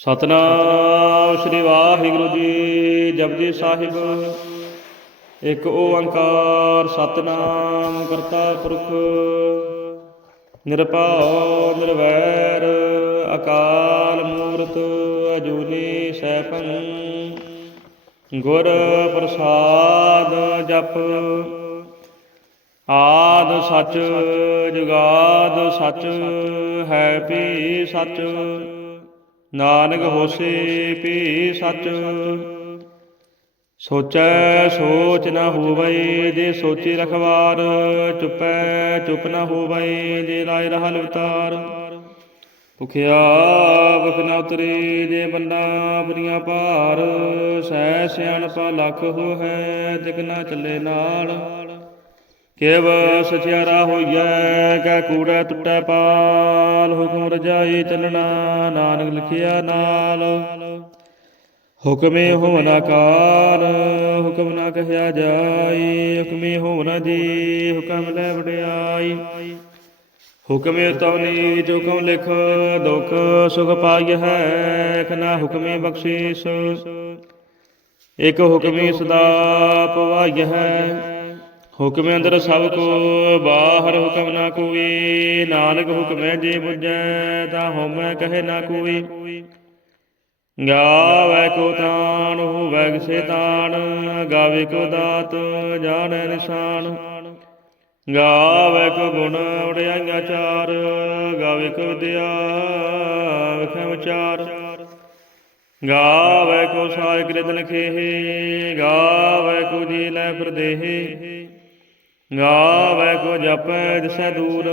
ਸਤਨਾਮ ਸ੍ਰੀ ਵਾਹਿਗੁਰੂ ਜੀ ਜਪਜੀ ਸਾਹਿਬ। ਇੱਕ ਓੰਕਾਰ ਸਤਨਾਮ ਕਰਤਾ ਪੁਰਖ। ਨਿਰਭਉ, ਨਿਰਵੈਰ, ਅਕਾਲ ਮੂਰਤ, ਅਜੂਨੀ ਸੈਭੰ। ਗੁਰ ਪ੍ਰਸਾਦ ਜਪ। ਆਦ ਸੱਚ, ਜੁਗਾਦ ਸੱਚ, ਹੈ ਵੀ ਸੱਚ। ਨਾਨਕ ਹੋਸੀ ਵੀ ਸੱਚ। ਸੋਚੈ ਸੋਚ ਨ ਹੋਵਈ ਜੇ ਸੋਚੀ ਰਖਵਾਰ, ਚੁਪੈ ਚੁਪ ਨਾ ਹੋਵੇ ਜੇ ਲਾਇ ਰਹਿ ਲਵਤਾਰ ਭੁਖਿਆ ਭੁਖ ਨ ਉਤਰੀ ਜੇ ਬੰਦਾ ਆਪਣੀਆਂ ਭਾਰ, ਸਹਿ ਸਿਆਣਪਾ ਲੱਖ ਹੋ ਹੈ ਤਿਕ ਨਾ ਚੱਲੇ ਨਾਲ। ਕਿਵ ਸਚਿਆਰਾ ਹੋਈਐ, ਕੈ ਕੂੜੈ ਟੁੱਟੈ ਪਾਲ, ਹੁਕਮ ਰਜਾਈ ਚੱਲਣਾ, ਨਾਨਕ ਲਿਖਿਆ ਨਾਲ। ਹੁਕਮੇ ਹੋਵਨ ਆਕਾਰ ਹੁਕਮ ਨਾ ਕਹਿਆ ਜਾਈ, ਹੁਕਮੇ ਹੋਵਨ ਦੀ ਹੁਕਮ ਲੈ ਵਡਿਆਈ। ਹੁਕਮੇ ਤਵਨੀ ਹੁਕਮ ਲਿਖ, ਦੁਖ ਸੁਖ ਪਾਈ ਹੈ ਖਨਾ ਹੁਕਮੇ ਬਖਸ਼ੀਸ। ਇਕ ਹੁਕਮੇ ਸਦਾ ਪਵਾਈ ਹੈ। ਹੁਕਮ ਅੰਦਰ ਸਭ ਕੋ, ਬਾਹਰ ਹੁਕਮ ਨਾ ਕੋਈ। ਨਾਨਕ ਹੁਕਮੈ ਜੇ ਬੁਝੈ, ਤਾਂ ਹਉਮੈ ਕਹੇ ਨਾ ਕੋਈ। ਗਾਵੇ ਕੋ ਤਾਣ, ਹੋਵੇ ਕਿਸੇ ਤਾਣ। ਗਾਵੇ ਕੋ ਦਾਤ, ਜਾਣੈ ਨਿਸ਼ਾਨ। ਗਾਵੇ ਕੋ ਗੁਣ ਉਡਿਆਈਆਂ ਚਾਰ। ਗਾਵੇ ਕੋ ਵਿਦਿਆ ਵਿਖੇ ਵਿਚਾਰ। ਗਾਵੇ ਕੋ ਸਾਇ ਕ੍ਰਿਤਨ ਖੇਹ ਗਾਵੇ ਕੋ ਜੀ ਲੈ ਫਿਰਦੇਹ ਗਾਵੇ ਕੋ ਜਪੈ ਦਿਸੈ ਦੂਰ,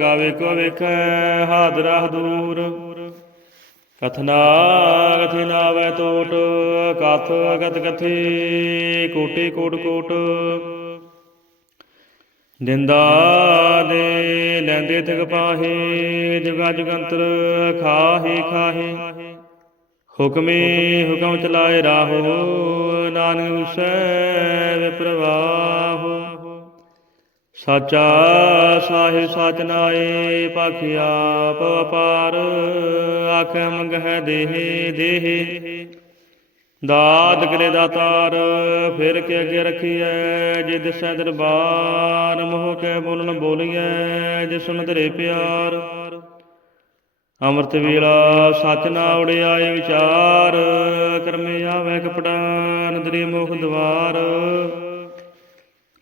ਗਾਵੇ ਕੋ ਵੇਖੈ ਹਾਜ਼ਰਾ ਦੂਰ। ਕਥਨਾ ਕਥਿ ਨਾਵੇ ਟੋਟ ਕਥ ਅਗਤ ਕਥੀ, ਕੋਟੇ ਕੋਟ ਕੋਟ। ਦਿੰਦਾ ਦੇ ਲੈਂਦੇ ਤਿਗ ਪਾਹੇ, ਜੁਗਾ ਜੁਗੰਤਰ ਖਾਹੇ ਖਾਹੇ। ਹੁਕਮੇ ਹੁਕਮ ਚਲਾਏ ਰਾਹੋ, ਨਾਨਕ ਉਸੈ ਵਿਪਰਵਾਹੋ। ਸਾਚਾ ਸਾਹਿਬ ਸਚ ਨਾਏ ਪਾਖਿਆ ਪਵਪਾਰ ਆਖੇ ਮੰਗਹਿ ਦੇਹ ਦੇਹ। ਦਾਤ ਕਰੇ ਦਾਤਾਰ, ਫਿਰ ਕੇ ਅੱਗੇ ਰਖੀਐ ਜੇ ਦਿਸੈ ਦਰਬਾਰ, ਮੋਹ ਕੇ ਬੋਲਣ ਬੋਲੀਐ ਜੇ ਸੁਣ ਤੇਰੇ ਪਿਆਰ। ਅੰਮ੍ਰਿਤ ਵੇਲਾ ਸਚ ਨਾ ਉੜਿਆਏ ਵਿਚਾਰ, ਕਰਮੇ ਆਵੇ ਕਪੜਾ ਨਦਰੀ ਮੁਖ ਦਵਾਰ।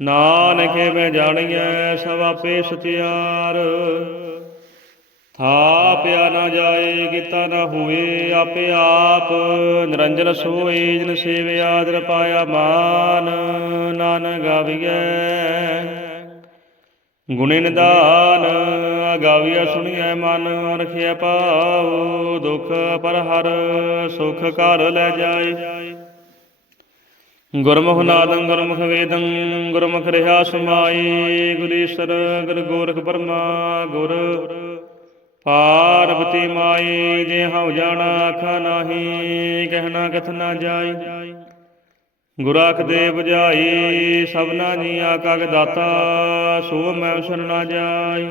ਨਾਨਕੇ ਮੈਂ ਜਾਣੀਐ ਸਭ ਆਪੇ ਸਚਿਆਰ। ਥਾਪਿਆ ਨਾ ਜਾਏ, ਕੀਤਾ ਨਾ ਹੋਏ ਆਪੇ ਆਪ ਨਿਰੰਜਨ ਸੋਏ, ਜਨ ਸੇਵ ਆਦਰ ਪਾਇਆ ਮਾਨ, ਨਾਨਕ ਗਾਵੀਐ। ਗੁਣੇ ਨਿਦਾਨ ਗਾਵੀਆ ਸੁਣੀਐ ਮਨ ਰਖਿਆ ਪਾਉ ਦੁਖ ਪਰ ਹਰ ਸੁਖ ਘਰ ਲੈ ਜਾਏ। ਗੁਰਮੁਖ ਨਾਦੰ ਗੁਰਮੁਖ ਵੇਦੰ ਗੁਰਮੁਖ ਰਿਹਾ ਸਮਾਈ ਗੁਰੀਸਰ ਗੁਰ ਗੋਰਖ ਪਰਮਾ ਗੁਰ ਪਾਰਵਤੀ ਮਾਈ, ਜੇ ਹਉ ਜਾਣਾ ਆਖਾ ਨਾਹੀ ਕਹਿਣਾ ਕਥ ਨਾ ਜਾਈ। ਗੁਰਾਖ ਦੇ 부ਝਾਈ ਸਭਨਾ ਜੀਆ ਕਗ ਦਾਤਾ, ਸੋ ਮੈਂ ਉਸਨ ਨਾ ਜਾਈ।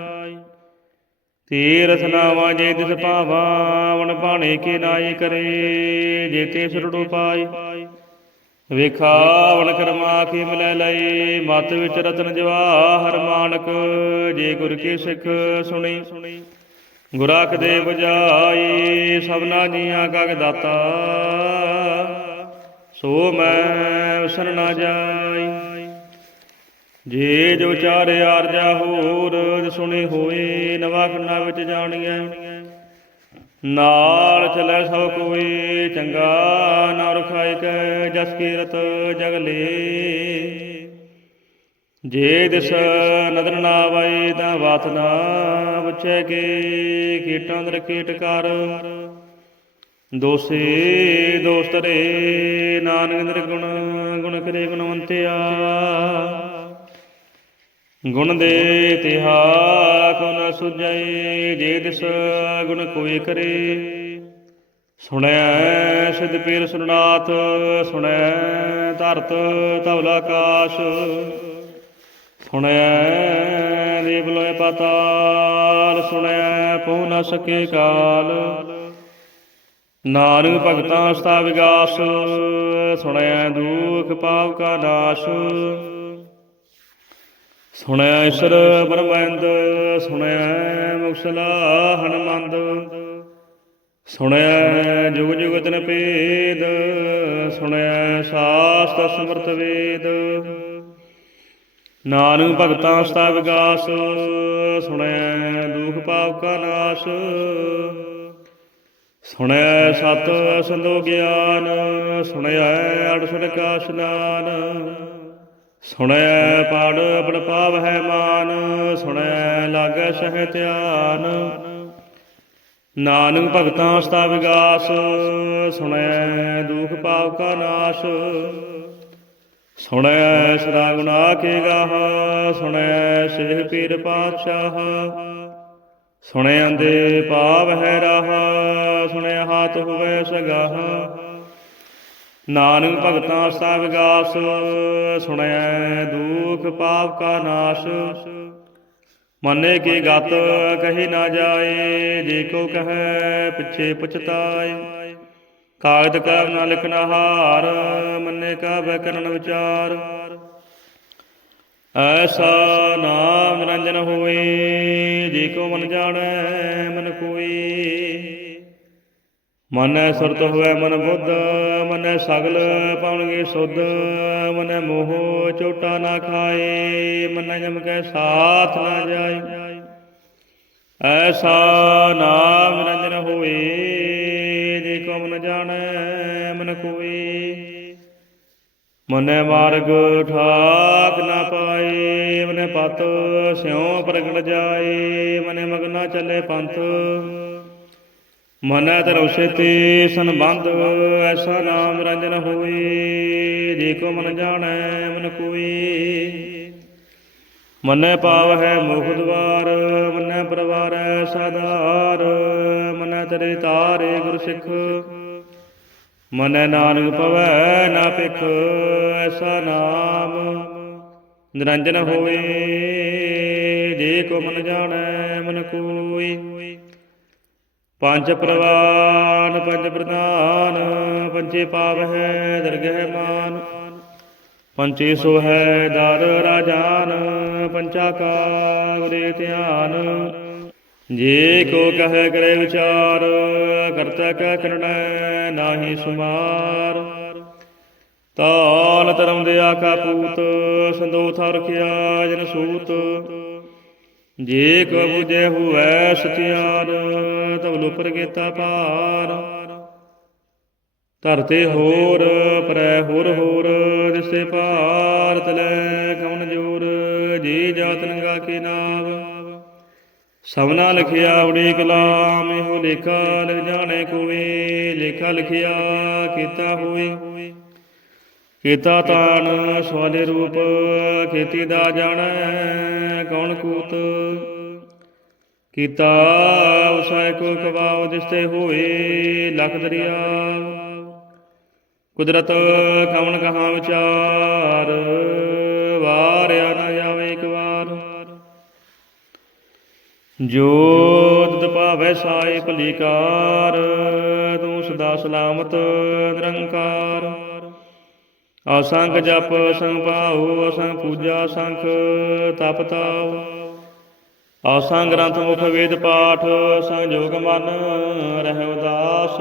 ਤੀਰਥ ਨਾਵਾ ਜੇ ਦਿਸ ਭਾਵਾ, ਵਣ ਭਾਣੇ ਕੇ ਨਾਈ ਕਰੇ, ਜੇ ਤੇ ਸਰੜੋ ਪਾਈ। ਵੇਖਾਵਣ ਕਰਮਾ ਕੀ ਮਿਲੈ ਲਈ, ਮਤ ਵਿੱਚ ਰਤਨ ਜਵਾਹਰ ਮਾਨਕ, ਜੇ ਗੁਰ ਕੀ ਸਿੱਖ ਸੁਣੀ। ਗੁਰਾਖ ਦੇ 부ਝਾਈ ਸਭਨਾ ਜੀਆਂ ਕਗ ਦਾਤਾ। ਸੋ ਮੈਂ ਉਸਨ ਨਾ ਜਾਈ। ਜੇ ਜੋ ਚਾਰੇ ਆਰਜਾ ਹੋਰ, ਸੁਣੇ ਹੋਏ, ਨਵਾ ਖੰਨਾ ਵਿੱਚ ਜਾਣੀਐ। ਨਾਲ ਚਲੈ ਸਭ ਕੋਈ ਚੰਗਾ, ਨਾ ਰਖਾਇ ਕੈ ਜਸ ਕੀਰਤ ਜਗ ਲੇ। ਜੇ ਦਿਸ ਨਦਰ ਨਾ ਆਵਈ ਤਾਂ ਬਾਤ ਨਾ ਪੁੱਛੈ ਕੇ, ਕੀਟਾਂ ਦਰ ਕੀਟ ਕਰ। ਦੋਸੇ ਦੋਸਤ ਰੇ, ਨਾਨਕ ਨਿਰਗੁਣ ਗੁਣ ਕਰੇ ਗੁਣਵੰਤਿਆ। ਗੁਣ ਦੇ ਤਿਹਾ ਕੋ ਨ ਸੁਝੈ ਜੇ ਦਿਸ ਗੁਣ ਕੋਈ ਕਰੇ। ਸੁਣਿਆ ਸਿਧ ਪੀਰ ਸੁਨਾਤ ਸੁਣਿਆ ਧਰਤ ਧਵਲਾ ਆਕਾਸ਼। ਸੁਣਿਆ ਦੇਵ ਲੋਏ ਪਾਤਾਲ ਸੁਣਿਆ ਪਹੁ ਨ ਸਕੇ ਕਾਲ। ਨਾਨਕ ਭਗਤਾਂ ਸਤਾ ਵਿਗਾਸ ਸੁਣਿਆ ਦੁਖ ਪਾਪ ਕਾ ਨਾਸ਼। ਸੁਣਿਆ ਈਸ਼ਰ ਬ੍ਰਹਮੰਦ ਸੁਣਿਆ ਮੁਕਸਲਾ ਹਨਮੰਦ। ਸੁਣਿਆ ਜੁਗ ਜੁਗ ਤਨ ਭੇਦ ਸੁਣਿਆ ਸਾਸਤ ਸਮਰਤ ਵੇਦ। ਨਾਨਕ ਭਗਤਾਂ ਸਤਾ ਵਿਗਾਸ ਸੁਣਿਆ ਦੁਖ ਪਾਪ ਕਾ ਨਾਸ਼। ਸੁਣਿਆ ਸਤ ਸੰਦੋ ਗਿਆਨ ਸੁਣਿਆ ਅੜਸੜ ਕਾ ਇਸ਼ਨਾਨ। ਸੁਣੈ ਪੜ ਆਪਣ ਪਾਵ ਹੈ ਮਾਨ, ਸੁਣੈ ਲਾਗੈ ਸਹਿ ਧਿਆਨ। ਨਾਨਕ ਭਗਤਾਂ ਸਤਾ ਵਿਗਾਸ ਸੁਣਿਆ ਦੁਖ ਪਾਪ ਕਾ ਨਾਸ਼। ਸੁਣਿਆ ਸਦਾ ਗੁਨਾਹ ਕੇ ਗਾਹ, ਸੁਣੈ ਸਿਹ ਪੀਰ ਪਾਤਸ਼ਾਹ। ਸੁਣਿਆ ਅੰਦੇ ਪਾਵ ਹੈ ਰਾਹ ਸੁਣਿਆ ਹਾਥ ਹੋਵੇ ਸਗਾਹ। ਨਾਨਕ ਭਗਤਾਂ ਸਤਾ ਵਿਗਾਸ ਸੁਣਿਆ ਦੁਖ ਪਾਪ ਕਾ ਨਾਸ਼। ਮਨੇ ਕੀ ਗਤ ਕਹੀ ਨਾ ਜਾਏ, ਜੇ ਕੋ ਕਹੈ ਪਿਛੇ ਪਛਤਾਏ। ਕਾਗਦ ਕਾ ਨਾ ਲਿਖਣਾ ਹਾਰ, ਮੰਨੇ ਕਾ ਬੈ ਕਰਨ ਵਿਚਾਰ। ਐਸਾ ਨਾਮ ਨਿਰੰਜਨ ਹੋਏ ਜੇ ਕੋ ਮਨ ਜਾਣੈ, ਮਨ ਕੋਈ ਮਨੈ ਸੁਰਤ ਹੋਵੇ ਮਨ ਬੁੱਧ, ਮਨੈ ਸਗਲ ਪਾਉਣਗੇ ਸੁਧ, ਮਨੈ ਮੋਹ ਚੋਟਾ ਨਾ ਖਾਏ, ਮਨੈ ਜਮ ਕੈ ਸਾਥ ਨਾ ਜਾਏ। ਐਸਾ ਨਾਮ ਨਿਰੰਜਨ ਹੋਏ ਜੇ ਕੋ ਮਨ ਜਾਣੈ, ਮਨ ਕੋਏ ਮਨੈ ਮਾਰਗ ਠਾਕ ਨਾ ਪਾਏ, ਮਨੈ ਪਤ ਸਿਉ ਪ੍ਰਗਟ ਜਾਏ, ਮਨੈ ਮਗਨਾ ਚੱਲੇ ਪੰਥ। ਮਨੈ ਧਰਮ ਸੇਤੀ ਸੰਬੰਧ, ਐਸਾ ਨਾਮ ਰੰਜਨ ਹੋਏ ਜੇ ਕੋ ਮਨ ਜਾਣੈ, ਮਨ ਕੋਈ ਮਨੈ ਪਾਵ ਹੈ ਮੁਖ ਦਵਾਰ, ਮਨੈ ਪਰਵਾਰੈ ਸਾਧਾਰ ਮਨੈ ਤੇਰੇ ਤਾਰੇ ਗੁਰ ਸਿੱਖ। ਮਨੈ ਨਾਨਕ ਪਵੈ ਨਾ ਪਿਖ ਐਸਾ ਨਾਮ ਨਿਰੰਜਨ ਹੋਏ ਜੇ ਕੋ ਮਨ ਜਾਣੈ, ਮਨ ਕੋਈ ਪੰਜ ਪ੍ਰਵਾਨ, ਪੰਜ ਪ੍ਰਧਾਨ ਪੰਚੇ ਪਾਪ ਹੈ ਦਰਗਹਿ ਮਾਨ। ਪੰਚੇ ਸੋ ਹੈ ਦਰ ਰਾਜਾਨ, ਪੰਚਾ ਕਾ ਗੁਰੇ ਧਿਆਨ। ਜੇ ਕੋ ਕਹੈ ਕਰੇ ਵਿਚਾਰ ਕਰਤਾ ਕਾ ਕਰਣੈ ਨਾਹੀ ਸੁਮਾਰ। ਤਾਲ ਧਰਮ ਦੇ ਆਕਾ ਪੂਤ ਸੰਦੋਥ ਰਖਿਆ ਜਨ ਸੂਤ। ਜੇ ਕੋ ਬੁਝੇ ਹੁਐ ਸਤਿਆਰ ਤਬ ਲੁਪਰ ਗੇਤਾ ਪਾਰ ਧਰਤੇ ਹੋਰ, ਪਰੈ ਹੋਰ ਹੋਰ ਦਿਸੇ ਪਾਰ ਤਲੇ ਕਉਨ ਜੋਰ, ਜੀ ਜਾਤ ਨੰਗਾ ਕੇ ਨਾਮ ਸਭਨਾ ਲਿਖਿਆ ਉੜੀ ਕਲਾਮ, ਇਹੋ ਲੇਖਾ ਲਿਖ ਜਾਣੇ ਕੋਵੇ, ਲੇਖਾ ਲਿਖਿਆ ਕੀਤਾ ਹੋਏ ਕੀਤਾ ਤਾਣ ਸਵਾਲੇ ਰੂਪ, ਖੇਤੀ ਦਾ ਜਾਣੈ ਕੌਣ ਕੂਤ? ਕੀਤਾ ਉਸਾਇ ਕੋ ਕਵਾਉ ਦਿਸਤੇ ਹੋਏ ਲਖ ਦਰਿਆ। ਕੁਦਰਤ ਕਵਣ ਕਹਾ ਵਿਚਾਰ, ਵਾਰਿਆ ਨਾ ਜਾਵੇ ਇੱਕ ਵਾਰ। ਜੋ ਤਿਤ ਭਾਵੈ ਸਾਈ ਭਲੀਕਾਰ, ਤੂੰ ਸਦਾ ਸਲਾਮਤ ਨਿਰੰਕਾਰ। ਅਸੰਖ ਜਪ ਸੰਗ ਭਾਉ ਅਸੰਖ ਪੂਜਾ ਸੰਖ ਤਪ ਤਾਉ। ਅਸੰਗ ਗ੍ਰੰਥ ਮੁਖ ਵੇਦ ਪਾਠ ਅਸੰਗ ਜੋਗ ਮਨ ਰਹਿ ਉਦਾਸ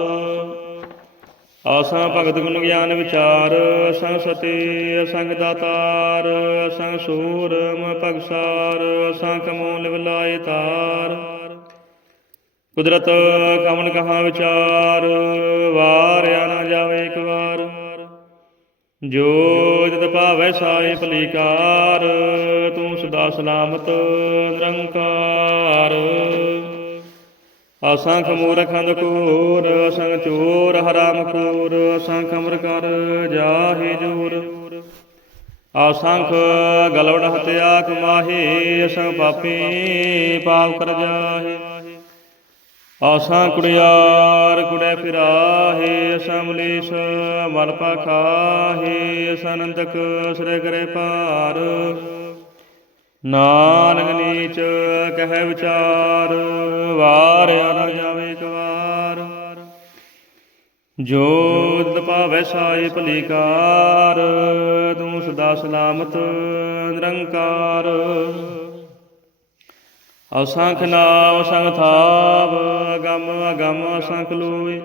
ਅਸੰਗ ਭਗਤ ਗੁਣ ਗਿਆਨ ਵਿਚਾਰ ਅਸੰਗ ਸਤੀ ਅਸੰਗ ਦਾਤਾਰ ਅਸੰਗ ਸੂਰਮ ਭਗਸਾਰ ਅਸੰਗ ਮੂਲ ਵਿਲਾਇ ਤਾਰ। ਕੁਦਰਤ ਕਮਨ ਕਹਾ ਵਿਚਾਰ, ਵਾਰਿਆ ਨਾ ਜਾਵੇ ਇੱਕ ਵਾਰ। ਜੋ ਜਦ ਭਾਵੈ ਸਾਈ ਭਲੀਕਾਰ, ਤੂੰ ਸਦਾ ਸਲਾਮਤ ਨਿਰੰਕਾਰ। ਅਸੰਖ ਮੂਰਖ ਅੰਧਕੂਰ ਅਸੰਖ ਚੋਰ ਹਰਾਮ ਕੂਰ ਅਸੰਖ ਅਮਰ ਕਰ ਜਾਹੇ ਜੂਰ। ਅਸੰਖ ਗਲਵੜ ਹਤਿਆ ਕਮਾਹੇ, ਅਸੰਖ ਪਾਪੀ ਪਾਪ ਕਰ ਜਾਹੇ। ਆਸਾਂ ਕੁੜਿਆਰ ਕੁੜੈ ਫਿਰਾਹੇ ਅਸਾਂ ਮਲੇਸ਼ ਮਨ ਪਖਾਹੇ ਅਸਾਂ ਨੰਦਕ ਸਰੇ ਕਰੇ ਪਾਰ ਨਾਨਕ ਨੀਚ ਕਹਿ ਵਿਚਾਰ ਵਾਰਿਆ ਨਾ ਜਾਵੇ ਇੱਕ ਵਾਰ ਜੋ ਸਾਈ ਭਲੀ ਤੂੰ ਸਦਾ ਸਲਾਮਤ ਨਿਰੰਕਾਰ। ਅਸੰਖ ਨਾਮ ਅਸੰਖ ਥਾਪ ਅਗੰਮ ਅਗੰਮ ਅਸੰਖ ਲੋਏ।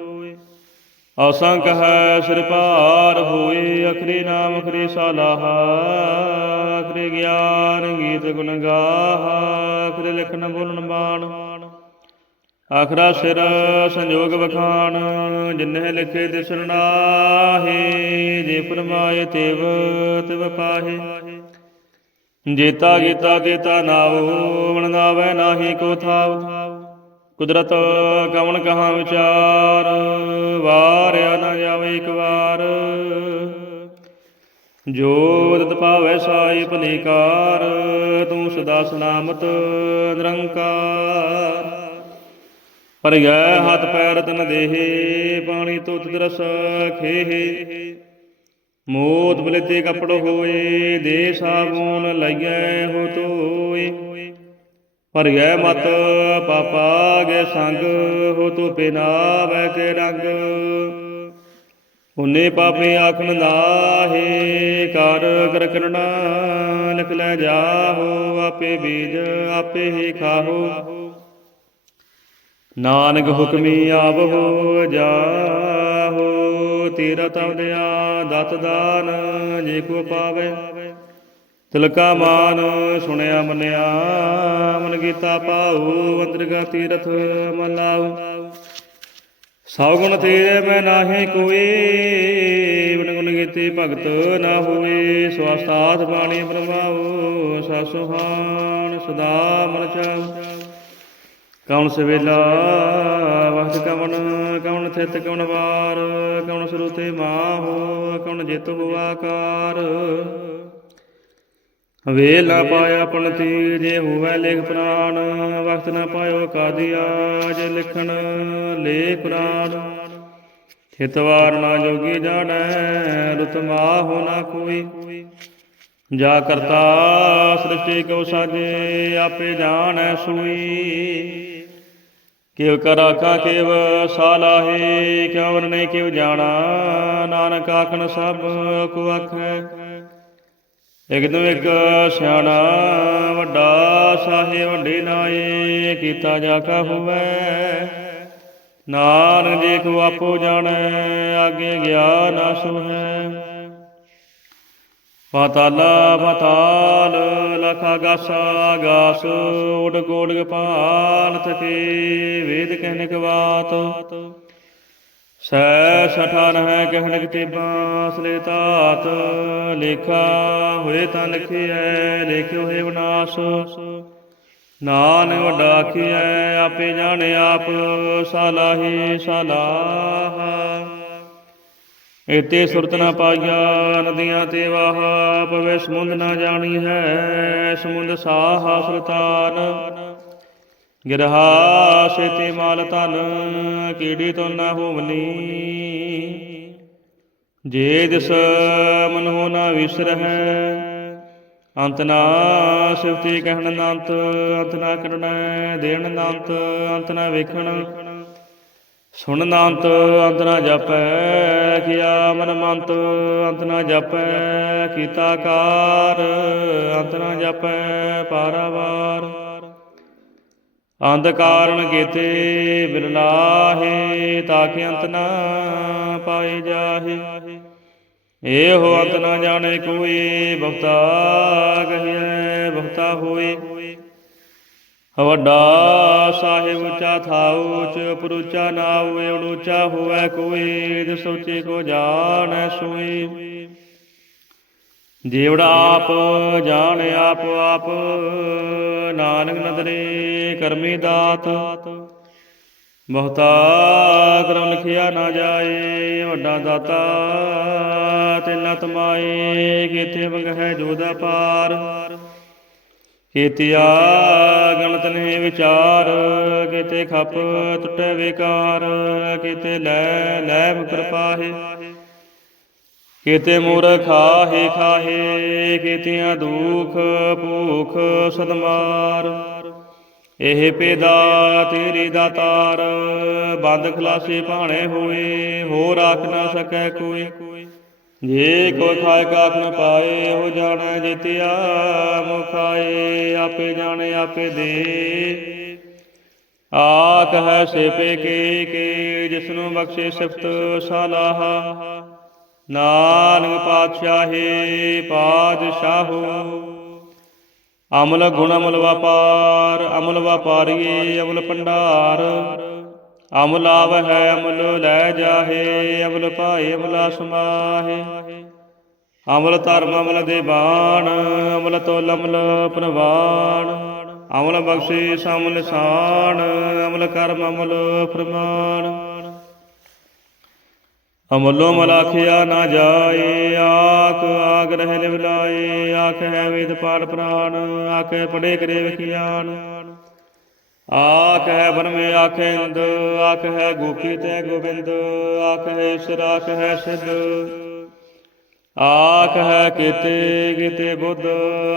ਅਸੰਖ ਹੈ ਸਿਰ ਭਾਰ ਹੋਏ, ਅਖਰੀ ਨਾਮ ਅਖਰੀ ਸਾਲਾਹਾ ਅਖਰੀ ਗਿਆਨ ਗੀਤ ਗੁਣ ਗਾਹਾ ਅਖਰੀ ਲਿਖਣ ਬੋਲਣ ਬਾਣ। ਆਖਰਾ ਸਿਰ ਸੰਜੋਗ ਬਖਾਨ ਜਿਨਹਿ ਲਿਖੇ ਦਿਸਣ ਨਾਹੀ, ਜੇ ਪਰਮਾਏ ਤਿਵ ਤਿਵ ਪਾਹੇ। ਜੇਤਾ ਗੀਤਾ ਦੇਤਾ ਨਾਉ, ਮਨ ਨਾਹੀ ਕੋ ਥਾਉ। ਕੁਦਰਤ ਕਵਨ ਕਹਾ ਵਿਚਾਰ? ਵਾਰਿਆ ਨਾ ਜਾਵੇ ਇੱਕ ਵਾਰ। ਜੋ ਤਤ ਭਾਵੈ ਸਾਈ ਭਲੀ ਤੂੰ ਸਦਾ ਸਲਾਮਤ, ਨਿਰੰਕਾਰ। ਪਰ ਗੈ ਹੱਥ ਪੈਰ ਤਨ ਦੇਹੇ, ਪਾਣੀ ਤੁਤ ਦਰਸ ਖੇਹੇ। ਮੋਤ ਬਲਤੇ ਕਪੜ ਹੋਏ ਦੇ ਸਾਬੂਨ ਲਈਐ ਹੋ ਤੋਏ। ਪਰ ਮਤ, ਪਾਪਾ ਗੇ ਸੰਗ, ਹੋ ਤੋ ਪਿਨਾਵੈ ਕੇ ਰੰਗ। ਉਨੇ ਪਾਪੇ ਆਖਣ ਨਾਹੇ, ਕਰ ਕਰ ਕਰਣਾ ਲਿਖ ਲੈ ਜਾਹੋ, ਆਪੇ ਬੀਜ ਆਪੇ ਹੀ ਖਾਹੋ। ਨਾਨਕ ਹੁਕਮੀ ਆਵਹੋ, ਜਾਹੋ ਤੇਰਾ ਤਵਦਿਆ ਦਤ ਦਾਨ, ਜੇ ਕੋ ਪਾਵੇ। ਤਿਲਕਾ ਮਾਨ ਸੁਣਿਆ ਮੰਨਿਆ, ਮਨ ਗੀਤਾ ਪਾਉ ਅੰਦਰਗਾ ਤੀਰਥ ਮਨ ਲਾਉ। ਸਭ ਗੁਣ ਤੇਰੇ ਮੈਂ ਨਾਹੀ ਕੋਈ, ਬਿਨ ਗੁਣ ਗੀਤੇ ਭਗਤ ਨਾ ਹੋਏ ਸਵਾਸਤਾਤ ਬਾਣੀ ਬਰਮਾਉ ਸਾਸੁਹਾਨ ਸਦਾ ਮਨ ਚਾਉ ਕੌਣ ਸਵੇਲਾ ਵਕਤ ਕਵਣ ਕੌਣ ਥਿਤ ਕੌਣ ਵਾਰ ਕੌਣ ਸਰੂਤੇ ਮਾਹੋ ਕੌਣ ਜਿਤ ਹੋ ਆਕਾਰ। ਵੇ ਨਾ ਪਾਇਆ ਪਣਤੀ ਜੇ ਹੋਵੇ ਲੇਖ ਪ੍ਰਾਨ ਵਕਤ ਨਾ ਪਾਇਓ ਕਾਦੀਆ ਜੇ ਲਿਖਣ ਲੇ ਪ੍ਰਾਨ ਹਿਤਵਾਰ ਨਾ ਜੋਗੀ ਜਾਣੈ, ਰੁਤ ਨਾ ਕੋਈ। ਜਾ ਕਰਤਾ ਸ੍ਰਿਸ਼ਟੀ ਕੋ ਸਾਜੇ, ਆਪੇ ਜਾਣੈ ਸੂਈ ਕਿਵ ਕਰਾ ਕਾ ਕਿਵ ਸਾਲਾਹੇ ਕਿਉ ਵਰਨੇ ਕਿਵ ਜਾਣਾ। ਨਾਨਕ ਆਖਣ ਸਭ ਕੋ ਆਖੈ। ਇਕ ਤੋਂ ਇੱਕ ਸਿਆਣਾ, ਵੱਡਾ ਸਾਹੇ ਵੱਡੇ ਨਾਏ, ਕੀਤਾ ਜਾ ਕਾ ਹੋਵੇ। ਨਾਨਕ ਜੇ ਕੋ ਆਪੋ ਜਾਣੈ, ਆਗੇ ਗਿਆਨ ਆਸੁ ਹੈ ਪਾਤਾਲਾ ਪਾਤਾਲ, ਲਖਾ ਗਾਸਾ ਗਾਸ, ਉਡ ਕੋੜ ਗਪਾਲ ਥਕੇ ਵੇਦ ਕਹਿਨਕ ਬਾਤ। ਸੈ ਸਠਾਨ ਹੈ ਕਹਿਣਕ ਤੇ ਬਾਸਲੇ ਤਾਤ ਲੇਖਾ ਹੋਏ ਤਾਂ ਲਿਖਿਐ, ਲਿਖਿਓ ਹੈ ਵਿਨਾਸ਼। ਨਾਨ ਵੱਡਾ ਆਖਿਐ ਆਪੇ ਜਾਣੇ ਆਪ ਸਾਲਾਹੀ ਸਾਲਾਹ ਇਤੇ ਸੁਰਤ ਨਾ ਪਾਈਆ, ਨਦੀਆਂ ਤੇ ਵਾਹ ਪਵੇ ਸਮੁੰਦ ਨਾ ਜਾਣੀ ਹੈ, ਸਮੁੰਦ ਸਾਹ ਸੁਲਤਾਨ ਗਿਰਹਾ ਸੇਤੇ ਮਾਲ ਧਨ, ਕੀੜੀ ਤੋਂ ਨਾ ਹੋਵਨੀ। ਜੇ ਦਿਸ ਮਨ ਹੋ ਨਾ ਵਿਸਰਹਿ, ਅੰਤ ਨਾ ਸਿਫਤੀ ਕਹਿਣ ਨੰਤ ਅੰਤ ਨਾ ਕਰਣੈ ਦੇਣ ਨੰਤ ਅੰਤ ਨਾ ਵੇਖਣ। ਸੁਣ ਨਾਂਤ ਅੰਤ ਨਾ ਜਪੈ, ਕੀਆ ਮਨ ਮੰਤ, ਅੰਤ ਨਾ ਜਪੈ, ਕੀਤਾ ਕਾਰ, ਅੰਤ ਨਾ ਜਪੈ, ਪਾਰਾਵਾਰ। ਅੰਧ ਕਾਰਨ ਕੀਤੇ ਬਿਰਲਾਹੇ ਤਾਕੇ ਅੰਤ ਨਾ ਪਾਏ ਜਾਹੇ। ਇਹੋ ਅੰਤ ਨਾ ਜਾਣੇ ਕੋਈ, ਬਹੁਤਾ ਕਹੀਐ, ਬਹੁਤਾ ਹੋਏ ਵੱਡਾ ਸਾਹਿਬ ਉੱਚਾ ਥਾਉ ਉਚ ਪਰੂਚਾ ਨਾਉ ਏਵੜ ਉੱਚਾ ਹੋਵੇ ਕੋਈ ਜਿ ਸੋਚੇ ਕੋ ਜਾਣੈ ਸੋਈ। ਜੀਵੜਾ ਆਪ, ਜਾਣ ਆਪ ਆਪ, ਨਾਨਕ ਨਦਰੇ ਕਰਮੀ ਦਾਤ। ਬਹੁਤਾ ਕਰਮ ਲਿਖਿਆ ਨਾ ਜਾਏ, ਵੱਡਾ ਦਾਤਾ, ਤਿੰਨ ਤਮਾਏ ਕੀਤੇ ਮੰਗਹਿ ਜੋਦਾ ਪਾਰ। ਕੀਤਿਆ ਗਣਤ ਨੇ ਵਿਚਾਰ, ਕੀਤੇ ਖਪ ਟੁੱਟੇ ਵਿਕਾਰ, ਕੀਤੇ ਲੈ ਲੈ ਕਿਰਪਾਹੇ। ਕੀਤੇ ਮੂਰ ਖਾਹੇ ਖਾਹੇ, ਕੀਤਿਆਂ ਦੁਖ ਭੂਖ ਸਦਮਾਰ। ਇਹ ਪੇਦਾ ਤੇਰੀ ਦਾਤਾਰ ਬੰਦ ਖਲਾਸੀ ਭਾਣੇ ਹੋਏ, ਹੋਰ ਆਖ ਨਾ ਸਕੈ ਕੋਈ। ਜੇ ਕੋਈ ਖਾਏ ਕਾਖ ਨ ਪਾਏ ਹੋ ਜਾਣੈ ਜਿਤਿਆ ਮੁਖਾਏ, ਆਪੇ ਜਾਣੇ, ਆਪੇ ਦੇ। ਆਖ ਹੈ ਸੇਪੇ ਕੇ ਕੇ ਜਿਸਨੂੰ ਬਖਸ਼ੇ ਸਿਫਤ ਸਲਾਹਾ। ਨਾਨਕ ਪਾਤਸ਼ਾਹੀ, ਪਾਤਸ਼ਾਹੋ। ਅਮਲ ਗੁਣ ਅਮਲ ਵਪਾਰ, ਅਮਲ ਵਪਾਰੀਏ, ਅਮਲ ਭੰਡਾਰ। ਅਮਲ ਆਵ ਹੈ, ਅਮਲ ਲੈ ਜਾਹੇ, ਅਮਲ ਭਾਏ, ਅਮਲਾ ਸਮਾਹੇ ਅਮਲ ਧਰਮ, ਅਮਲ ਦੇਵਾਨ ਅਮਲ ਤੋਲ, ਅਮਲ ਪ੍ਰਵਾਨ ਅਮਲ ਬਖਸ਼ੇ ਸਮ ਸ਼ਾਨ ਅਮਲ ਕਰਮ, ਅਮਲ ਫਰਮਾਨ। ਅਮਲੋ ਮਲਾਖਿਆ ਨਾ ਜਾਏ, ਆਖ ਆਗ ਰਹਿ ਲਿਵਲਾਏ, ਆਖ ਹੈ ਵੇਦ ਪਾਠ ਪ੍ਰਾਨ, ਆਖੇ ਪੜੇ ਕਰੇ ਵਿਖਿਆਨ। ਆਖ ਹੈ ਬਰਮੇ ਆਖੇ ਅੰਦ ਆਖ ਹੈ ਗੋਪੀ ਤੈ ਗੋਬਿੰਦ, ਆਖ ਹੈ ਈਸ਼ਰ, ਆਖ ਹੈ ਸਿੱਧ ਆਖ ਹੈ ਕਿਤੇ, ਕੀਤੇ ਬੁੱਧ,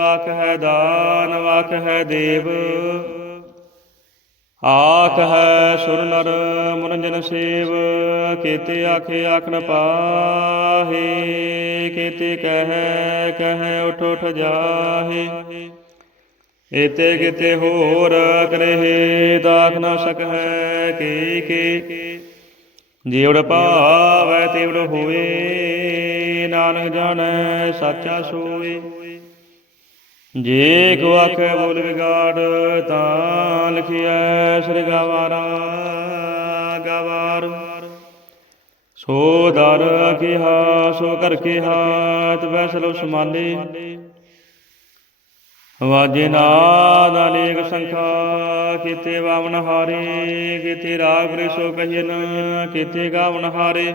ਆਖ ਹੈ ਦਾਨ, ਆਖ ਹੈ ਦੇਵ। ਆਖ ਹੈ ਸੁਰ ਨਰ ਮਨੰਜਨ ਸੇਵ, ਕੀਤੇ ਆਖੇ ਆਖ ਨ ਪਾਹੇ, ਕੀਤੇ ਕਹੈ ਕਹੈ ਉਠ ਉਠ ਜਾਹੇ। ਏਤੇ ਕਿਤੇ ਹੋਰ ਕਰਹਿ ਦਾਖ ਨਾ ਸਕੈ ਕੀ ਕੀ। ਜੀਵੜ ਭਾਵੈ ਤੇਵੜ ਹੋਏ ਨਾਨਕ ਜਾਣੈ ਸਾਚਾ ਸੋਏ। ਜੇ ਕੋ ਆਖੇ ਬੋਲ ਵਿਗਾੜ, ਤਾਂ ਲਿਖਿਆ ਸ੍ਰੀ ਗਵਾਰਾ, ਗਵਾਰ। ਸੋ ਦਰ ਕਿਹਾ, ਸੋ ਕਰ ਕਿਹਾ ਤਵੈ ਸਲੋ ਸਮਾਲੇ ਵਾਜੇ ਨਾਦ ਅਨੇਕ ਸੰਖਾ, ਕੀਤੇ ਵਾਵਨ ਹਾਰੇ, ਕੀਤੇ ਰਾਗ ਬ੍ਰਿਸੋ ਕਹੀਨ, ਕੀਤੇ ਗਾਵਨ ਹਾਰੇ।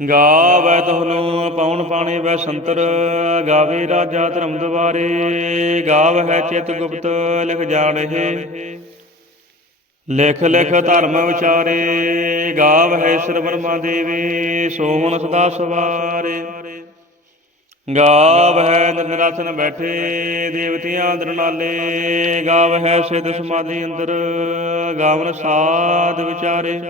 ਗਾਵੈ ਤਹਨੂੰ ਪਉਣ ਪਾਣੀ ਵੈ ਸੰਤਰ, ਗਾਵੇ ਰਾਜਾ ਧਰਮ ਦਵਾਰੇ ਗਾਵ ਹੈ ਚਿਤ ਗੁਪਤ ਲਿਖ ਜਾਣਹਿ। ਲਿਖ ਲਿਖ ਧਰਮ ਵਿਚਾਰੇ ਗਾਵ ਹੈ ਈਸ਼ਰ ਬਰਮਾ ਦੇਵੀ ਸੋਹਣ ਸਦਾ ਸਵਾਰੇ। ਗਾਵ ਹੈ ਨਿਰਨਰਾਸਨ ਬੈਠੇ, ਦੇਵਤਿਆਂ ਦਰਨਾਲੇ ਗਾਵ ਹੈ ਸਿਧ ਸਮਾਧੀ ਅੰਦਰ, ਗਾਵਨ ਸਾਧ ਵਿਚਾਰੇ।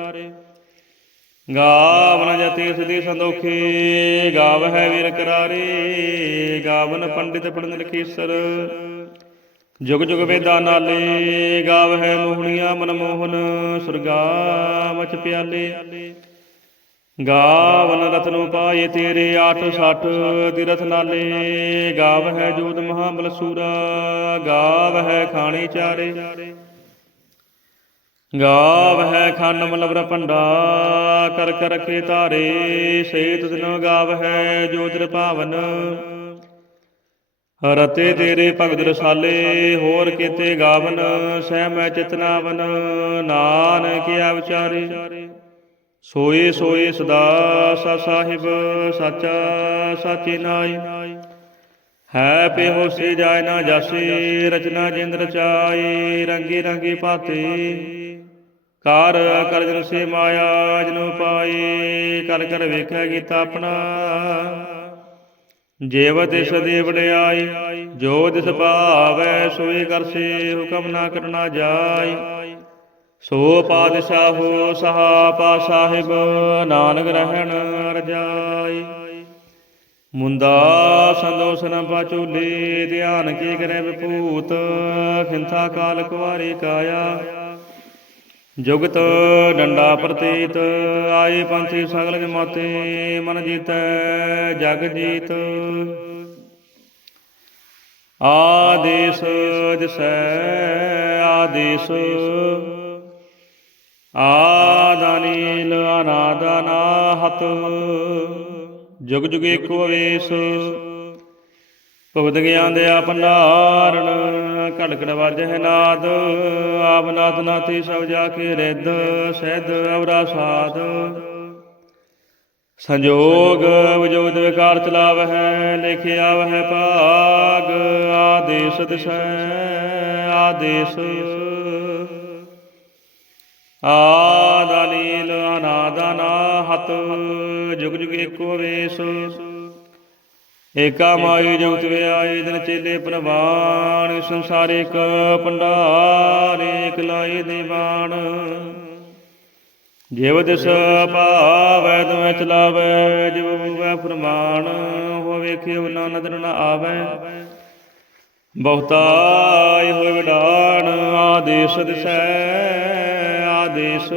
ਗਾਵਨ ਜਤੀ ਸਦੀ ਸੰਦੋਖੀ, ਗਾਵ ਹੈ ਵੀਰ ਕਰਾਰੇ, ਗਾਵਨ ਪੰਡਿਤ ਪੜਨ ਲਖੀਸਰ। ਜੁਗ ਜੁਗ ਵੇਦਾ ਨਾਲੇ, ਗਾਵ ਹੈ ਮੋਹਣੀਆਂ ਮਨਮੋਹਨ ਸੁਰਗਾ ਮਚ ਪਿਆਲੇ। ਗਾਵਨ ਰਤਨੋ ਪਾਏ ਤੇਰੇ 860 ਤਿਰਥ ਨਾਲੇ, ਗਾਵ ਹੈ ਜੋਤ ਮਹਾਬਲ ਸੂਰਾ, ਗਾਵ ਹੈ ਖਾਣੀ ਚਾਰੇ। ਗਾਵ ਹੈ ਖੰਨ ਮਲਵਰ ਭੰਡਾ, ਕਰ ਕਰ ਰਖੇ ਧਾਰੇ, ਸੇਤ ਦਿਨ ਗਾਵ ਹੈ ਜੋ ਤੇਰੇ ਭਾਵਨ ਰਤੇ ਤੇਰੇ ਭਗਤ ਰਸਾਲੇ, ਹੋਰ ਕੀਤੇ ਗਾਵਨ, ਸਹਿ ਮੈਂ ਚਿਤਨਾਵਨ, ਨਾਨਕ ਆ ਵਿਚਾਰੇ। ਸੋਏ ਸੋਏ ਸਦਾ ਸਾ ਸਾਹਿਬ, ਸਾਚਾ ਸਾਚੇ ਨਾਈ ਹੈ ਪੇ ਹੋਸੇ ਜਾਇ ਨਾ ਜਾਸੇ, ਰਚਨਾ ਜਿੰਦ ਰਚਾਈ ਰੰਗੇ ਰੰਗੇ ਪਾਤੇ। ਕਰ ਕਰ ਜਨ ਸੇ ਮਾਇਆ ਜਨੋ ਪਾਏ ਕਰ ਕਰ ਵੇਖਿਆ ਕੀਤਾ ਆਪਣਾ। ਜੇਵ ਤਿਸ ਦੇ ਵਡਿਆਈ ਜੋ ਤਿਸ ਭਾਵੈ ਸੋਈ ਕਰਸੇ ਹੁਕਮ ਨਾ ਕਰਨਾ ਜਾਈ। ਸੋ ਪਾਤਸ਼ਾਹੋ ਸਹਾਪਾ ਸਾਹਿਬ ਨਾਨਕ ਰਹਿਣ ਰਜਾਈ। ਮੁੰਦਾ ਸੰਦੋਸਨ ਪਾਚੂਲੇ, ਧਿਆਨ ਕੀ ਕਰੇ ਵਿਭੂਤ ਖਿੰਥਾ ਕਾਲ ਕੁਵਾਰੀ ਕਾਇਆ। ਜੁਗਤ ਡੰਡਾ ਪ੍ਰਤੀਤ, ਆਏ ਪੰਥੀ ਸਗਲ ਜਮਾਤੇ, ਮਨ ਜੀਤੈ, ਜਗ ਜੀਤ। ਆਦੇਸ ਦਿਸੈ, ਆਦੇਸ। ਆਦਾਨੀਲ ਅਨਾਦਨਾ ਹਤ ਜੁਗ ਜੁਗ ਏਕੋ ਵੇਸ ਭਗਤ ਗਿਆਨ ਦੇ ਆ ਭੰਡਾਰਨ। ਘੜ ਘੜ ਵਾਜਹਿ ਨਾਦ। ਆਪ ਨਾਦ ਨਾਤੀ ਸਭ ਜਾ ਕੇ ਰਿੱਧ ਸਿੱਧ ਅਵਰਾ ਸਾਧ। ਸੰਜੋਗ ਵਿਜੋਗ ਵਿਕਾਰ ਚਲਾਵਹਿ ਲਿਖਿਆ ਵਹਿ ਭਾਗ। ਆਦੇਸ਼ ਦਿਸੈ, ਆਦੇਸ਼। ਆਦਾਨੀਲ ਅਨਾਦਾਨਾ ਹਤ, ਜੁਗ ਜੁਗ ਏਕੋ ਵੇਸ। ਏਕਾ ਮਾਈ ਜੁਗਤ ਵਿਆਏ ਦਿਨ ਚੇਲੇ ਪ੍ਰਵਾਨ ਸੰਸਾਰਿਕ ਭੰਡਾਰ, ਏਕ ਲਾਏ ਦੇਵਾਨ। ਜਿਵ ਦਿਸ ਭਾਵੈ, ਤੁਮੈ ਚਲਾਵੈ, ਜਿਵ ਬੁਵੈ ਫਰਮਾਨ ਹੋਵੇ ਵੇਖਿਓ ਨਾ ਨਦਰ ਨਾ ਆਵੈ। ਬਹੁਤਾਈ ਹੋਇ ਵਿਡਾਨ ਆਦੇਸ਼ ਦਿਸੈ, ਆਦੇਸ਼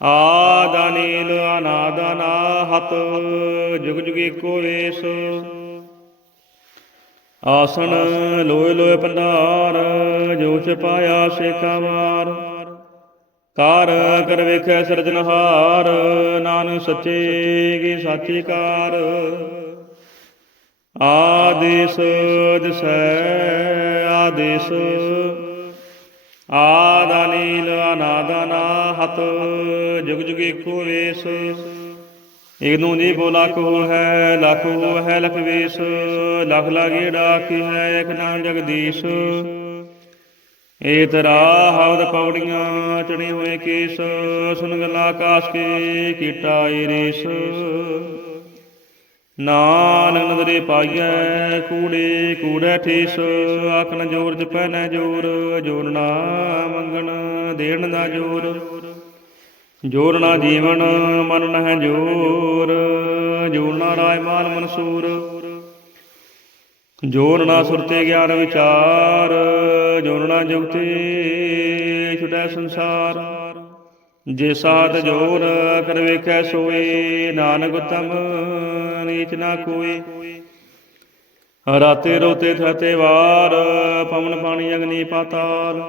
ਆਦਾ ਨੀਲ ਅਨਾਦਾ ਨਾਹਤ ਜੁਗ ਜੁਗ ਏਕੋ ਵੇਸ ਆਸਣ ਲੋਏ ਲੋਏ ਪੰਡਾਰ, ਜੋ ਚ ਪਾਇਆ ਸੇਕਾ ਵਾਰ ਕਾਰ ਕਰ ਵੇਖੈ ਸਿਰਜਨਹਾਰ ਨਾਨਕ ਸੱਚੇ ਕੀ ਸਾਚੀ ਕਾਰ। ਆਦੇਸ ਦਿਸੈ ਆਦੇਸ ਆਦਾ ਨੀਲ ਅਨਾਦਾ ਨਾਹਤ ਜੁਗ ਜੁਗ ਏਕੋ ਵੇਸ। ਇਕ ਜੀ ਬੋ ਲੱਖ ਹੋ ਹੈ, ਲੱਖ ਹੋ ਹੈ ਲਖ ਵੇਸ। ਲਖ ਲਾਗੇ ਡਾਕੀ ਹੈ, ਇਕ ਨਾਮ ਜਗਦੀਸ਼। ਏ ਤਰਾ ਹਵਦ ਪੌੜੀਆਂ, ਚੜੇ ਹੋਏ ਕੇਸ। ਸੁਨ ਗਲਾ ਆਕਾਸ਼ ਕੇ ਕੀਟਾ ਏ ਰੇਸ। ਨਾਨਕ ਨਦਰੇ ਪਾਈਐ ਕੂੜੇ, ਕੂੜੈ ਠੇਸ, ਆਖਣ ਜੋਰ ਜਪੈ ਨੈ ਜੋਰ ਜੋਰਨਾ ਮੰਗਣ ਦੇਣ ਦਾ ਜੋਰ। ਜੋਰਨਾ ਜੀਵਨ, ਮਨ ਨਹਿ ਜੋਰ ਜੋਰਨਾ ਰਾਜ ਮਾਲ ਮਨਸੂਰ। ਜੋਰਨਾ ਸੁਰਤੇ ਗਿਆਨ ਵਿਚਾਰ ਜੋਰਨਾ ਜੁਗਤੇ ਛੁਟੈ ਸੰਸਾਰ। ਜੇ ਸਾਧ ਜੋਰ ਕਰ ਵੇਖੈ ਸੋਏ, ਨਾਨਕ ਉਤਮ ਨੀਚ ਨਾ ਕੋਈ ਰਾਤੇ ਰੋਤੇ ਥਤੇ ਵਾਰ ਪਵਨ ਪਾਣੀ ਅਗਨੀ ਪਾਤਾਲ।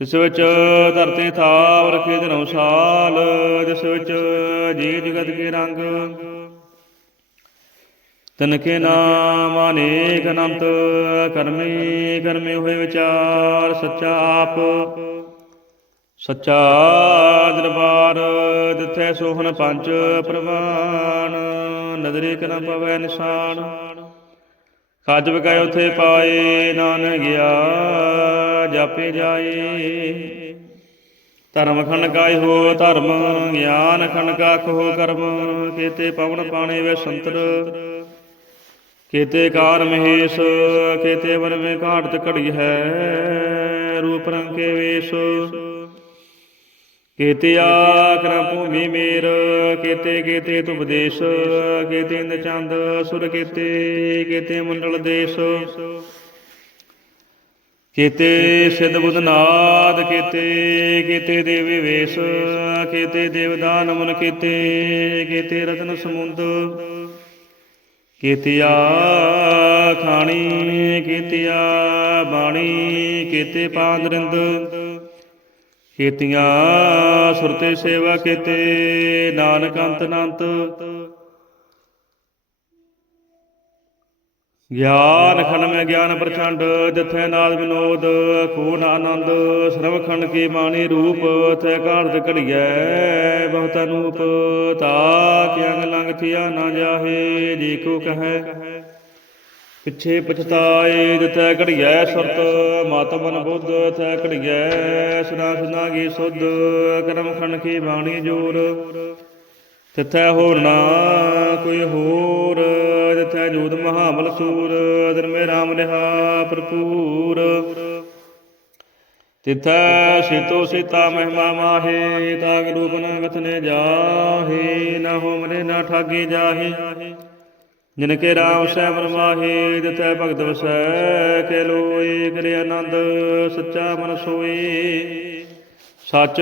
ਤਿਸ ਵਿੱਚ ਧਰਤੀ ਥਾਵ ਰਖੇ ਦਿਨੋਂ ਸਾਲ ਜਿਸ ਵਿੱਚ ਜੀ ਜਗਤ ਕੇ ਰੰਗ। ਤਨ ਕੇ ਨਾਮ ਅਨੇਕ ਅਨੰਤ ਕਰਮੀ ਕਰਮੀ ਹੋਏ ਵਿਚਾਰ, ਸੱਚਾ ਆਪ ਸੱਚਾ ਦਰਬਾਰ, ਜਿੱਥੇ ਸੋਹਣ ਪੰਜ ਪ੍ਰਵਾਨ ਨਦਰੇ ਕਨ ਪਵੈ ਨਿਸ਼ਾਨ। ਖੱਜ ਬਕਾਇ ਉਥੇ ਪਾਏ ਨਾਨ ਗਿਆ ਜਾਪੇ ਜਾਏ। ਧਰਮ ਖੰਡ ਕਾਇ ਹੋ, ਧਰਮ ਗਿਆਨ ਖੰਡ ਕਾਖ ਹੋ, ਕਰਮ ਕੀਤੇ ਪਵਨ ਪਾਣੇ ਵੇ ਸੰਤਰ। ਕੀਤੇ ਕਾਰ ਮਹੇਸ਼, ਕੀਤੇ ਵਨ ਮੇ ਘਾਟ ਘੜੀ ਹੈ, ਰੂਪ ਰੰਗ ਕੇ ਵੇਸ਼। ਕੀਤੇ ਆਖਰ ਭੂਮੀ ਮੇਰ, ਕੀਤੇ ਕੀਤੇ ਤੁਪਦੇਸ਼ ਕੀਤੇ ਇੰਦ ਚੰਦ, ਸੁਰ ਕੀਤੇ ਕੀਤੇ ਮੰਡਲ ਦੇਸ਼। ਕੀਤੇ ਸਿਧ ਬੁਧਨਾਦ ਕੀਤੇ ਕੀਤੇ ਦੇਵੀ ਵੇਸ਼ ਕੀਤੇ ਦੇਵਦਾਨ ਮਨ ਕੀਤੇ ਕੀਤੇ ਰਤਨ ਸਮੁੰਦ। ਕੀਤਿਆ ਖਾਣੀ ਕੀਤਿਆ ਬਾਣੀ, ਕੀਤੇ ਪਾਂਦਰਿੰਦ ਕੀਤੀਆਂ ਸੁਰਤੇ ਸੇਵਾ ਕੀਤੇ, ਨਾਨਕ ਅੰਤ ਅਨੰਤ। ਗਿਆਨ ਖੰਡ ਮੈਂ ਗਿਆਨ ਪ੍ਰਚੰਡ, ਜਿੱਥੇ ਨਾਦ ਵਿਨੋਦ, ਖੂਨ ਆਨੰਦ, ਸਰਵ ਖੰਡ ਕੀ ਬਾਣੀ ਰੂਪ ਤੈ ਘਾੜਤ ਘੜੀਐ, ਬਹੁਤ ਅਨੂਪ ਤਾ ਕਿ ਅੰਗ ਲੰਗ ਥਿਆ ਨਾ ਜਾਹੇ, ਜੀ ਕੋ ਕਹੈ। ਪਿੱਛੇ ਪਛਤਾਏ ਜਿਤੈ ਘੜੀਐ ਸੁਰਤ ਮਤ ਮਨ ਬੁੱਧ ਤੈ ਘੜੀਐ, ਸੁਨਾ ਸੁਨਾ ਕੀ ਸੁਧ, ਕਰਮ ਖੰਡ ਕੀ ਬਾਣੀ ਜੋਰ। ਤਿਥੈ ਹੋਰ ਨਾ ਕੋਈ ਹੋਰ, ਜਿਥੈ ਜੋਤ ਮਹਾਬਲ ਸੂਰ ਅਦਰ ਮੇ ਰਾਮ ਰਹਾ ਭਰਪੂਰ। ਤਿਥੈ ਸੀਤੋ ਸੀਤਾ ਮਹਿਮਾ ਮਾਹੇ ਤਾਗ ਰੂਪ ਨ ਗਥਨੇ ਜਾਹੇ, ਨਾ ਹੋਮਰੇ ਨਾ ਠਾਗੇ ਜਾਹੇ। ਜਿਨ ਕੇ ਰਾਮ ਸਹਿ ਮਨ ਮਾਹੇ ਤਿਥੈ ਭਗਤ ਵਸੈ, ਕੇ ਲੋਏ ਕਰੇ ਆਨੰਦ, ਸੱਚਾ ਮਨ ਸੋਏ ਸੱਚ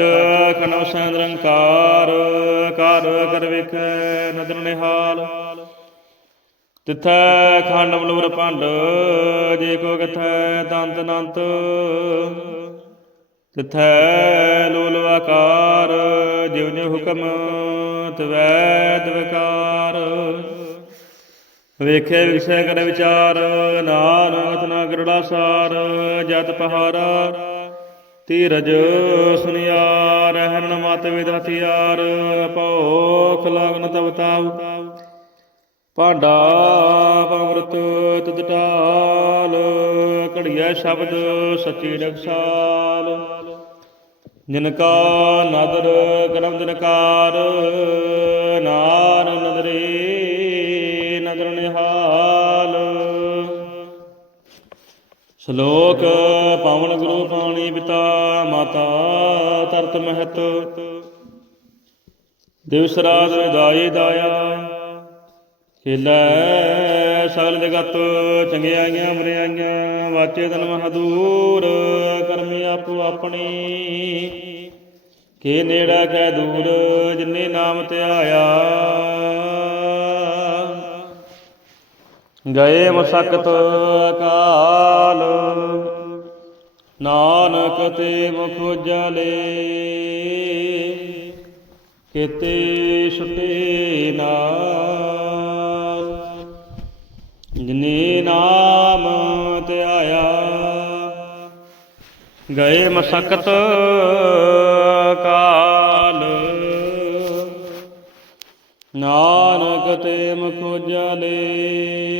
ਖਨੋ ਸੈ ਨਿਰੰਕਾਰ, ਕਾਰ ਕਰ ਵੇਖੈ ਨਦਰ ਨਿਹਾਲ। ਤਿਥੈ ਖੰਡ ਬਲੂਰ ਭੰਡ, ਜੇ ਕੋ ਕਥੈ ਦੰਤ ਨੰਤ। ਤਿਥੈ ਲੋਲਵਾਕਾਰ ਜਿਉ ਜਿਉ ਹੁਕਮ, ਤਵੈ ਤਵਕਾਰ ਵੇਖੇ ਵਿਖਸੈ ਕਰ ਵਿਚਾਰ ਨਾਨਕ ਨਾ ਗਰੜਾ ਸਾਰ, ਜਤ ਪਹਾਰਾ ਧੀਰਜ ਸੁਨਿਆਰ ਹਰਨ ਮਤ ਵਿਦ ਹਥਿਆਰ ਲਗਨ ਤਬ ਤਾਵ ਭਾਂਡਾ ਪਵਰਤ ਤਦ ਢਾਲ, ਘੜੀਐ ਸ਼ਬਦ ਸੱਚੀ ਰਖਸਾਲ ਜਿਨ ਕਾ ਨਦਰ ਕਰਮ ਦਿਨਕਾਰ ਨਾਨ ਨਦਰੇ ਸ਼ਲੋਕ ਪਾਵਨ ਗੁਰੂ ਪਾਣੀ ਪਿਤਾ ਮਾਤਾ ਤਰਤ ਮਹਤ। ਦਿਵਸ ਰਾਤ ਦਾਈ ਦਾਇਆ, ਖੇਲੇ ਸਗਲ ਜਗਤ ਚੰਗਿਆਈਆਂ ਮਰਿਆਈਆਂ ਵਾਚੇ ਤਨ ਮਹਦੂਰ, ਕਰਮੀ ਆਪੋ ਆਪਣੀ। ਕੇ ਨੇੜਾ ਕੈ ਦੂਰ, ਜਿਨੇ ਨਾਮ ਧਿਆਇਆ ਗਏ ਮਸਕਤ ਕਾਲ ਨਾਨਕ ਤੇ ਮੁਖ ਜਲੇ ਕਿਤੇ ਛੁਟੇ ਨਾਲ। ਜਿਨੇ ਨਾਮ ਧਿਆਇਆ ਗਏ ਮਸਕਤ ਕਾਲ ਨਾਨਕ ਤੇ ਮੁਖ ਜਲੇ